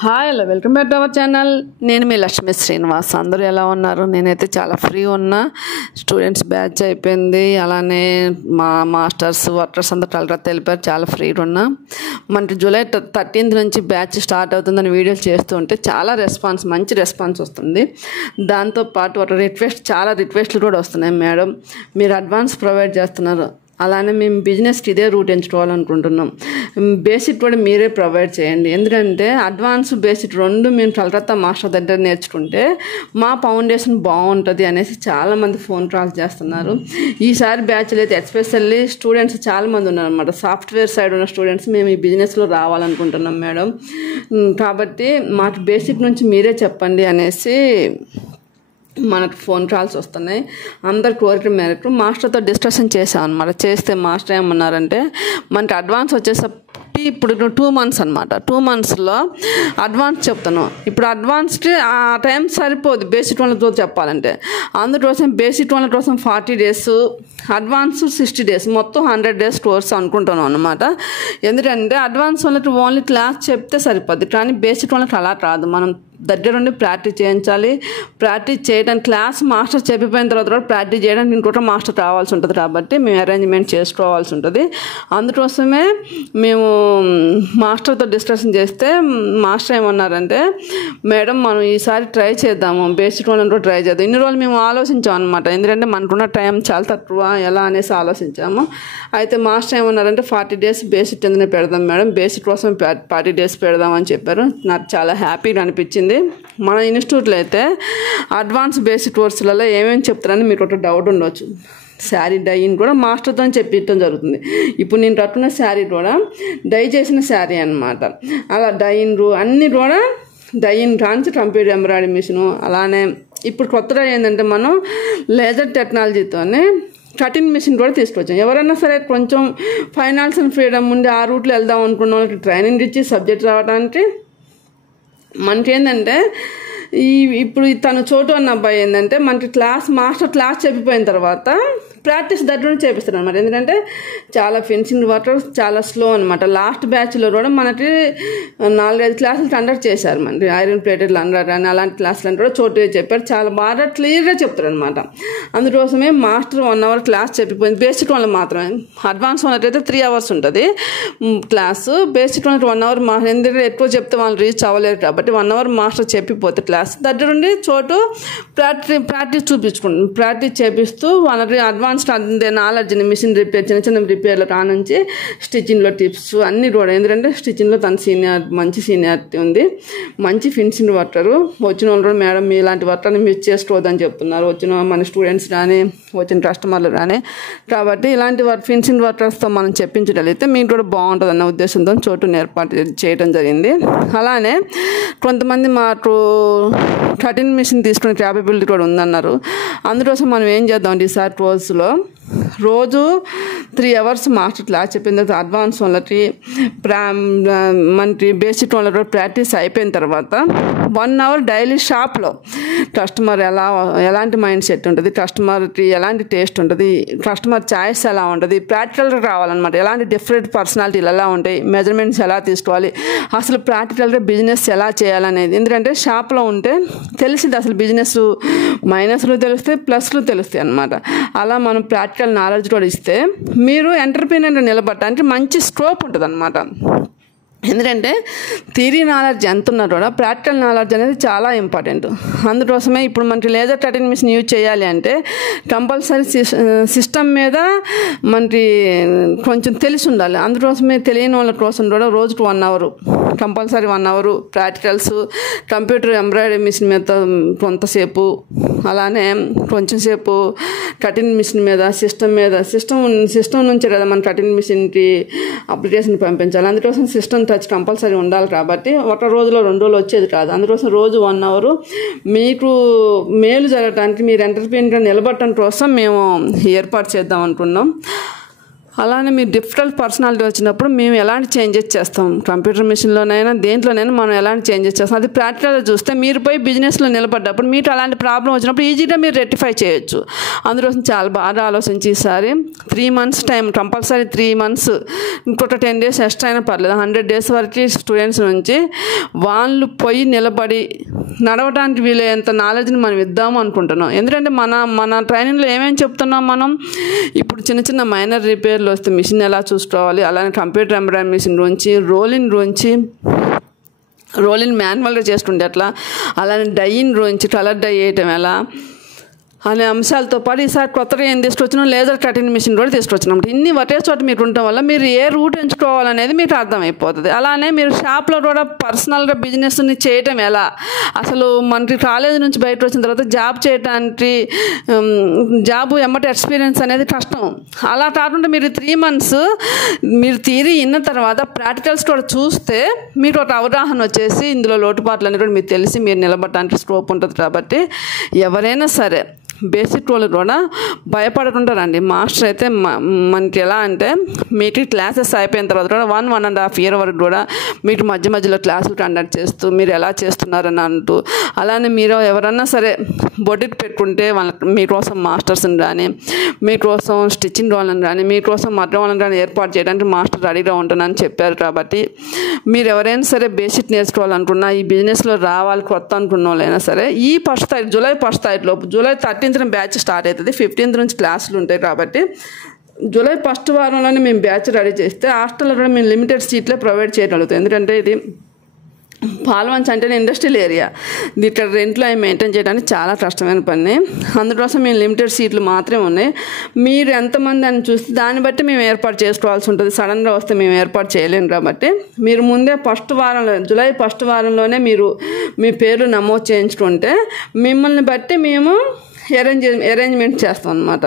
Hi hello welcome back to our channel. నేను మీ లక్ష్మీ శ్రీనివాస్. అందరూ ఎలా ఉన్నారు? నేనైతే చాలా ఫ్రీ ఉన్నా. స్టూడెంట్స్ బ్యాచ్ అయిపోయింది, అలానే మా మాస్టర్స్ వర్కర్స్ అంతా కలకత్తా వెళ్ళిపోయారు. చాలా ఫ్రీ ఉన్నా. మనకి జూలై 13th నుంచి బ్యాచ్ స్టార్ట్ అవుతుందని వీడియోలు చేస్తూ ఉంటే చాలా మంచి రెస్పాన్స్ వస్తుంది. దాంతోపాటు ఒక చాలా రిక్వెస్ట్లు కూడా వస్తున్నాయి. మేడం మీరు అడ్వాన్స్ ప్రొవైడ్ చేస్తున్నారు, అలానే మేము బిజినెస్కి ఇదే రూట్ ఎంచుకోవాలనుకుంటున్నాం, బేసిక్ కూడా మీరే ప్రొవైడ్ చేయండి. ఎందుకంటే అడ్వాన్స్ బేసిక్ రెండు మేము కలకత్తా మాస్టర్ దగ్గర నేర్చుకుంటే మా ఫౌండేషన్ బాగుంటుంది అనేసి చాలామంది ఫోన్ కాల్స్ చేస్తున్నారు. ఈసారి బ్యాచ్లో అయితే ఎస్పెషల్లీ స్టూడెంట్స్ చాలామంది ఉన్నారు అన్నమాట. సాఫ్ట్వేర్ సైడ్ ఉన్న స్టూడెంట్స్ మేము ఈ బిజినెస్లో రావాలనుకుంటున్నాం మేడం, కాబట్టి మాకు బేసిక్ నుంచి మీరే చెప్పండి అనేసి మనకు ఫోన్ కాల్స్ వస్తున్నాయి. అందరి కోరిక మేరకు మాస్టర్తో డిస్కషన్ చేసాం అనమాట. చేస్తే మాస్టర్ ఏమన్నారంటే మనకి అడ్వాన్స్ వచ్చేసరికి ఇప్పుడు 2 months అనమాట. 2 monthsలో అడ్వాన్స్ చెప్తాను. ఇప్పుడు అడ్వాన్స్కి ఆ టైం సరిపోదు బేసిక్ వాళ్ళతో చెప్పాలంటే. అందుకోసం బేసిక్ వాళ్ళ కోసం 40 days, అడ్వాన్స్ 60 days, మొత్తం 100 days కోర్స్ అనుకుంటున్నాం అనమాట. ఎందుకంటే అడ్వాన్స్ వాళ్ళకి ఓన్లీ క్లాస్ చెప్తే సరిపోద్ది, కానీ బేసిక్ వాళ్ళకి అలా కాదు. మనం దగ్గర నుండి ప్రాక్టీస్ చేయించాలి. ప్రాక్టీస్ చేయడానికి క్లాస్ మాస్టర్ చెప్పిపోయిన తర్వాత కూడా ప్రాక్టీస్ చేయడానికి ఇంకొక మాస్టర్ రావాల్సి ఉంటుంది, కాబట్టి మేము అరేంజ్మెంట్ చేసుకోవాల్సి ఉంటుంది. అందుకోసమే మేము మాస్టర్తో డిస్కషన్ చేస్తే మాస్టర్ ఏమన్నారంటే మేడం మనం ఈసారి ట్రై చేద్దాము, బేసిక్ వాళ్ళని కూడా ట్రై చేద్దాం. ఇన్ని రోజులు మేము ఆలోచించాం అనమాట, ఎందుకంటే మనకున్న టైం చాలా తక్కువ ఎలా అనేసి ఆలోచించాము. అయితే మాస్టర్ ఏమన్నారంటే 40 days బేసిక్ కిందనే పెడదాం మేడం, బేసిక్ కోసం 40 days పెడదామని చెప్పారు. నాకు చాలా హ్యాపీగా అనిపించింది. మన ఇన్స్టిట్యూట్లో అయితే అడ్వాన్స్ బేసిక్ కోర్సులలో ఏమేమి చెప్తారని మీకు ఒక డౌట్ ఉండవచ్చు. శారీ డైయింగ్ కూడా మాస్టర్తో చెప్పడం జరుగుతుంది. ఇప్పుడు నేను కట్టుకున్న శారీ కూడా డై చేసిన శారీ అనమాట. అలా డైయింగ్ అన్నీ కూడా డైయింగ్ కాంచి కంప్యూటర్ ఎంబ్రాయిడరీ మిషను, అలానే ఇప్పుడు కొత్తగా ఏంటంటే మనం లేజర్ టెక్నాలజీతోనే కటింగ్ మిషన్ కూడా తీసుకొచ్చాం. ఎవరైనా సరే కొంచెం ఫైనాన్షియల్ ఫ్రీడమ్ ఉండి ఆ రూట్లో వెళ్దాం అనుకున్న వాళ్ళకి ట్రైనింగ్ ఇచ్చి సబ్జెక్ట్ రావడానికి మనకేంటంటే ఇప్పుడు తను చోటు అన్న అబ్బాయి ఏంటంటే మనకి మాస్టర్ క్లాస్ చెప్పిపోయిన తర్వాత ప్రాక్టీస్ దగ్గర నుంచి చేపిస్తారు అనమాట. ఎందుకంటే చాలా ఫినిషింగ్ వర్క్ చాలా స్లో అనమాట. లాస్ట్ బ్యాచ్లో కూడా మనకి 4-5 క్లాసులు కండక్ట్ చేశారు. మనకి ఐరన్ ప్లేటెడ్ లండర్ అని అలాంటి క్లాసులు కూడా చోటు చెప్పారు. చాలా బాగా క్లియర్గా చెప్తారు అనమాట. అందుకోసమే మాస్టర్ 1 hour క్లాస్ చెప్పిపోయింది. బేసిక్ వాళ్ళు మాత్రమే. అడ్వాన్స్ వాళ్ళకి అయితే 3 hours ఉంటుంది క్లాసు. బేసిక్ వాళ్ళకి 1 hour మాస్టర్, ఎందుకంటే ఎక్కువ చెప్తే వాళ్ళు రీచ్ అవ్వలేరు కాబట్టి 1 hour మాస్టర్ చెప్పిపోతే క్లాస్ దగ్గర ఉండి చోటు ప్రాక్టీస్ చూపించుకుంటాం. ప్రాక్టీస్ చేపిస్తూ వాళ్ళకి అడ్వాన్స్ అంతే నాలెడ్జ్ని, మిషన్ రిపేర్, చిన్న రిపేర్లు కానుంచి స్టిచ్చింగ్లో టిప్స్ అన్నీ కూడా. ఎందుకంటే స్టిచ్చింగ్లో తన మంచి సీనియారిటీ ఉంది, మంచి ఫినిషింగ్ వర్కరు. వచ్చిన వాళ్ళు కూడా మేడం మీ ఇలాంటి వర్కర్ని మిస్ చేసుకోవద్దని చెప్తున్నారు, వచ్చిన మన స్టూడెంట్స్ కానీ వచ్చిన కస్టమర్లు కానీ. కాబట్టి ఇలాంటి ఫినిషింగ్ వర్కర్స్తో మనం చెప్పించగలిగితే మీకు కూడా బాగుంటుంది అన్న ఉద్దేశంతో చోటుని ఏర్పాటు చేయడం జరిగింది. అలానే కొంతమంది మాకు కటింగ్ మిషన్ తీసుకునే క్యాపబిలిటీ కూడా ఉందన్నారు. అందుకోసం మనం ఏం చేద్దాం ఈసారి కోర్సులో రోజు 3 hours మాస్టర్ క్లాస్ చెప్పిన తర్వాత అడ్వాన్స్ వాళ్ళకి మనకి బేసిక్ వాళ్ళకి ప్రాక్టీస్ అయిపోయిన తర్వాత 1 hour డైలీ షాప్లో కస్టమర్ ఎలాంటి మైండ్ సెట్ ఉంటుంది, కస్టమర్కి ఎలాంటి టేస్ట్ ఉంటుంది, కస్టమర్ చాయిస్ ఎలా ఉంటుంది, ప్రాక్టికల్గా రావాలన్నమాట. ఎలాంటి డిఫరెంట్ పర్సనాలిటీలు ఎలా ఉంటాయి, మెజర్మెంట్స్ ఎలా తీసుకోవాలి, అసలు ప్రాక్టికల్గా బిజినెస్ ఎలా చేయాలనేది. ఎందుకంటే షాప్లో ఉంటే తెలిసింది అసలు బిజినెస్ మైనస్లు తెలుస్తాయి, ప్లస్లు తెలుస్తాయి అన్నమాట. అలా మనం ప్రాక్టికల్ నాలెడ్జ్ కూడా ఇస్తే మీరు ఎంటర్ప్రీనర్గా నిలబడటానికి మంచి స్కోప్ ఉంటుంది అన్నమాట. ఎందుకంటే థియరీ నాలెడ్జ్ ఎంత ఉన్నా కూడా ప్రాక్టికల్ నాలెడ్జ్ అనేది చాలా ఇంపార్టెంట్. అందుకోసమే ఇప్పుడు మనకి లేజర్ కటింగ్ మిషన్ యూజ్ చేయాలి అంటే కంపల్సరీ సిస్టమ్ మీద మనకి కొంచెం తెలిసి ఉండాలి. అందుకోసమే తెలియని వాళ్ళ కోసం కూడా రోజుకు 1 hour compulsory 1 hour practicals, computer embroidery machine మీద కొంతసేపు, అలానే కొంచెం సేపు కటింగ్ మిషన్ మీద, సిస్టమ్ నుంచే కదా మన కటింగ్ మిషన్కి అప్లికేషన్ పంపించాలి. అందుకోసం సిస్టమ్ టచ్ కంపల్సరీ ఉండాలి. కాబట్టి ఒక రోజులో 2 రోజులు వచ్చేది కాదు. అందుకోసం రోజు 1 hour మీకు మేలు జరగడానికి, మీరు ఎంటర్ప్రీనర్గా నిలబడటం కోసం మేము ఏర్పాటు చేద్దాం అనుకున్నాం. అలానే మీరు డిఫరెంట్ పర్సనాలిటీ వచ్చినప్పుడు మేము ఎలాంటి చేంజెస్ చేస్తాం, కంప్యూటర్ మిషన్లోనైనా దేంట్లోనైనా మనం ఎలాంటి చేంజెస్ చేస్తాం, అది ప్రాక్టికల్గా చూస్తే మీరు పోయి బిజినెస్లో నిలబడ్డప్పుడు మీకు అలాంటి ప్రాబ్లం వచ్చినప్పుడు ఈజీగా మీరు రెక్టిఫై చేయొచ్చు. అందుకోసం చాలా బాగా ఆలోచించి ఈసారి 3 months టైం, కంపల్సరీ 3 months, ఇంకొక 10 days ఎక్స్ట్రా అయినా పర్లేదు, 100 days వరకు స్టూడెంట్స్ నుంచి వాళ్ళు పోయి నిలబడి నడవడానికి వీలయ్యేంత నాలెడ్జ్ని మనం ఇద్దాము అనుకుంటున్నాం. ఎందుకంటే మన ట్రైనింగ్లో ఏమేమి చెప్తున్నాం మనం, ఇప్పుడు చిన్న చిన్న మైనర్ రిపేర్లు వస్తే మిషన్ ఎలా చూసుకోవాలి, అలానే కంప్యూటర్ ఎంబ్రాయిడరీ మిషన్ నుంచి రోలింగ్ మాన్యువల్గా చేసుకుంటే ఎట్లా, అలానే డైయింగ్ నుంచి కలర్ డై వేయటం ఎలా అనే అంశాలతో పాటు ఈసారి కొత్తగా ఏం తీసుకొచ్చినాం, లేజర్ కటింగ్ మిషన్ కూడా తీసుకొచ్చినాం. ఇన్ని ఒకే చోట మీరు ఉండటం వల్ల మీరు ఏ రూట్ ఎంచుకోవాలనేది మీకు అర్థమైపోతుంది. అలానే మీరు షాప్లో కూడా పర్సనల్గా బిజినెస్ని చేయటం ఎలా, అసలు మనకి కాలేజీ నుంచి బయట వచ్చిన తర్వాత జాబ్ చేయడానికి ఎమ్మటి ఎక్స్పీరియన్స్ అనేది కష్టం. అలా కాకుండా మీరు 3 months మీరు థియరీ విన్న తర్వాత ప్రాక్టికల్స్ కూడా చూస్తే మీకు ఒక అవగాహన వచ్చేసి ఇందులో లోటుపాట్లు అని కూడా మీకు తెలిసి మీరు నిలబడటానికి స్కోప్ ఉంటుంది. కాబట్టి ఎవరైనా సరే బేసిక్ రోల్ కూడా భయపడకుండా రండి. మాస్టర్ అయితే మనకి ఎలా అంటే మీకు క్లాసెస్ అయిపోయిన తర్వాత కూడా 1.5 year వరకు కూడా మీకు మధ్యలో క్లాసులు కండక్ట్ చేస్తూ మీరు ఎలా చేస్తున్నారని అంటూ, అలానే మీరు ఎవరన్నా సరే బొటిక్ పెట్టుకుంటే మీకోసం మాస్టర్స్ని కానీ, మీకోసం స్టిచ్చింగ్ వాళ్ళని కానీ, మీకోసం మగ్గం వాళ్ళని కానీ ఏర్పాటు చేయడానికి మాస్టర్ రెడీగా ఉంటానని చెప్పారు. కాబట్టి మీరు ఎవరైనా సరే బేసిక్ నేర్చుకోవాలనుకున్నా, ఈ బిజినెస్లో రావాలి కొత్త అనుకున్న వాళ్ళైనా సరే ఈ ఫస్ట్ తారీఖు July 1st తారీఖులోపు, July 13th batch start అవుతుంది, 15th నుంచి క్లాసులు ఉంటాయి. కాబట్టి July 1st వారంలోనే మేము బ్యాచ్ రెడీ చేస్తే హాస్టల్లో కూడా మేము లిమిటెడ్ సీట్లే ప్రొవైడ్ చేయగలుగుతాం. ఎందుకంటే ఇది పాల్వంచ్ అంటేనే ఇండస్ట్రియల్ ఏరియా, ఇక్కడ రెంట్లో అవి మెయింటైన్ చేయడానికి చాలా కష్టమైన పని. అందుకోసం మేము లిమిటెడ్ సీట్లు మాత్రమే ఉన్నాయి. మీరు ఎంతమంది అని చూస్తే దాన్ని బట్టి మేము ఏర్పాటు చేసుకోవాల్సి ఉంటుంది. సడన్గా వస్తే మేము ఏర్పాటు చేయలేము. కాబట్టి మీరు ముందే July 1st వారంలోనే మీరు మీ పేర్లు నమోదు చేయించుకుంటే మిమ్మల్ని బట్టి మేము అరేంజ్మెంట్ చేస్తాం అన్నమాట.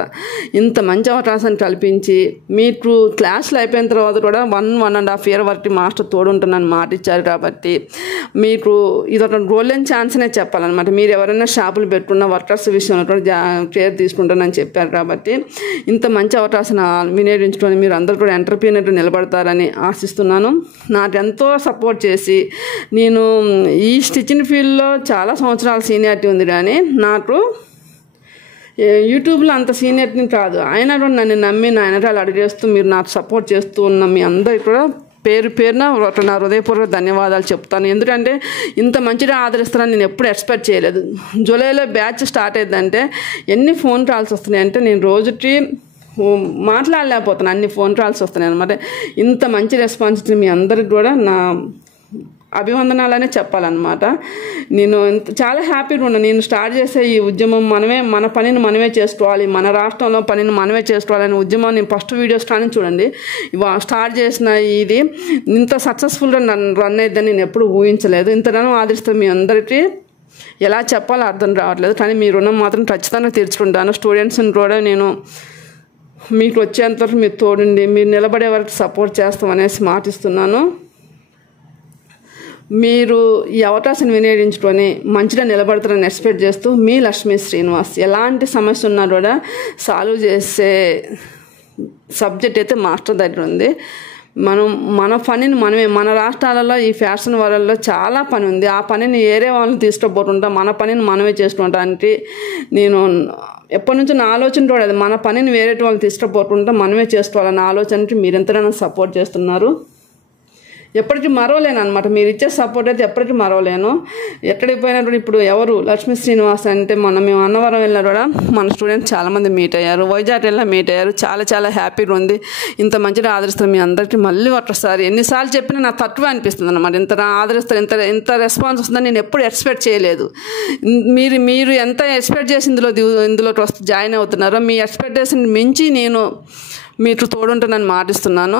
ఇంత మంచి అవకాశాన్ని కల్పించి మీకు క్లాసులు అయిపోయిన తర్వాత కూడా 1.5 year వరకు మాస్టర్ తోడుంటున్నాను మాట ఇచ్చారు. కాబట్టి మీకు ఇదొక గోల్డెన్ ఛాన్స్నే చెప్పాలన్నమాట. మీరు ఎవరైనా షాపులు పెట్టుకున్న వర్కర్స్ విషయంలో కూడా కేర్ తీసుకుంటానని చెప్పారు. కాబట్టి ఇంత మంచి అవకాశాన్ని వినియోగించుకొని మీరు అందరూ కూడా ఎంటర్‌ప్రెన్యూర్‌గా నిలబడతారని ఆశిస్తున్నాను. నాకు ఎంతో సపోర్ట్ చేసి, నేను ఈ స్టిచ్చింగ్ ఫీల్డ్లో చాలా సంవత్సరాల సీనియారిటీ ఉంది, కానీ నాకు యూట్యూబ్లో అంత సీనియర్ని కాదు. ఆయన కూడా నన్ను నమ్మి నా వెనకాల అడిగేస్తూ మీరు నాకు సపోర్ట్ చేస్తూ ఉన్న మీ అందరికీ కూడా పేరున నా హృదయపూర్వక ధన్యవాదాలు చెప్తాను. ఎందుకంటే ఇంత మంచిగా ఆదరిస్తారని నేను ఎప్పుడు ఎక్స్పెక్ట్ చేయలేదు. జూలైలో బ్యాచ్ స్టార్ట్ అయ్యిందంటే ఎన్ని ఫోన్ కాల్స్ వస్తున్నాయి అంటే నేను రోజుకి మాట్లాడలేకపోతున్నాను, అన్ని ఫోన్ కాల్స్ వస్తున్నాయి అనమాట. ఇంత మంచి రెస్పాన్స్ మీ అందరికి కూడా నా అభివందనాలనే చెప్పాలన్నమాట. నేను చాలా హ్యాపీగా ఉన్నాను. నేను స్టార్ట్ చేసే ఈ ఉద్యమం మన పనిని మనమే చేసుకోవాలి, మన రాష్ట్రంలో పనిని మనమే చేసుకోవాలనే ఉద్యమం నేను ఫస్ట్ వీడియోస్ కానీ చూడండి స్టార్ట్ చేసిన ఇది ఇంత సక్సెస్ఫుల్గా రన్ అయ్యిద్దని నేను ఎప్పుడు ఊహించలేదు. ఇంతగానో ఆదరిస్తే మీ అందరికీ ఎలా చెప్పాలో అర్థం రావట్లేదు. కానీ మీ రుణం మాత్రం ఖచ్చితంగా తీర్చుకుంటాను. స్టూడెంట్స్ని కూడా నేను మీకు వచ్చేంతవరకు మీరు తోడండి, మీరు నిలబడే వరకు సపోర్ట్ చేస్తామనేసి మాటిస్తున్నాను. మీరు ఈ అవకాశాన్ని వినియోగించుకొని మంచిగా నిలబడతారని ఎక్స్పెక్ట్ చేస్తూ మీ లక్ష్మీ శ్రీనివాస్. ఎలాంటి సమస్య ఉన్నా కూడా సాల్వ్ చేసే సబ్జెక్ట్ అయితే మాస్టర్ దగ్గర ఉంది. మన పనిని మనమే, మన రాష్ట్రాలలో ఈ ఫ్యాషన్ వరల్డ్లో చాలా పని ఉంది. ఆ పనిని వేరే వాళ్ళని తీసుకోబోతుంటా, మన పనిని మనమే చేసుకుంటానికి నేను ఎప్పటి నుంచో నా ఆలోచన కూడా అది. మన పనిని వేరే వాళ్ళు తీసుకోబోతుంటా మనమే చేసుకోవాలన్న ఆలోచనకి మీరు ఎంతైనా సపోర్ట్ చేస్తున్నారు. ఎప్పటికీ మరవలేను అనమాట. మీరు ఇచ్చే సపోర్ట్ అయితే ఎప్పటికీ మరవలేను. ఎక్కడికి పోయినా కూడా ఇప్పుడు ఎవరు లక్ష్మీ శ్రీనివాస్ అంటే మేము అన్నవరం వెళ్ళినా కూడా మన స్టూడెంట్స్ చాలామంది మీట్ అయ్యారు, వైజాగ్ వెళ్ళినా మీట్ అయ్యారు. చాలా చాలా హ్యాపీగా ఉంది. ఇంత మంచిగా ఆదరిస్తారు మీ అందరికీ. మళ్ళీ ఒకసారి ఎన్నిసార్లు చెప్పినా నాకు తక్కువ అనిపిస్తుంది అనమాట. ఇంత ఆదరిస్తారు, ఇంత రెస్పాన్స్ వస్తుందని నేను ఎప్పుడు ఎక్స్పెక్ట్ చేయలేదు. మీరు ఎంత ఎక్స్పెక్ట్ చేసి ఇందులో జాయిన్ అవుతున్నారో మీ ఎక్స్పెక్టేషన్ మించి నేను మీకు తోడుంటానని మాటిస్తున్నాను.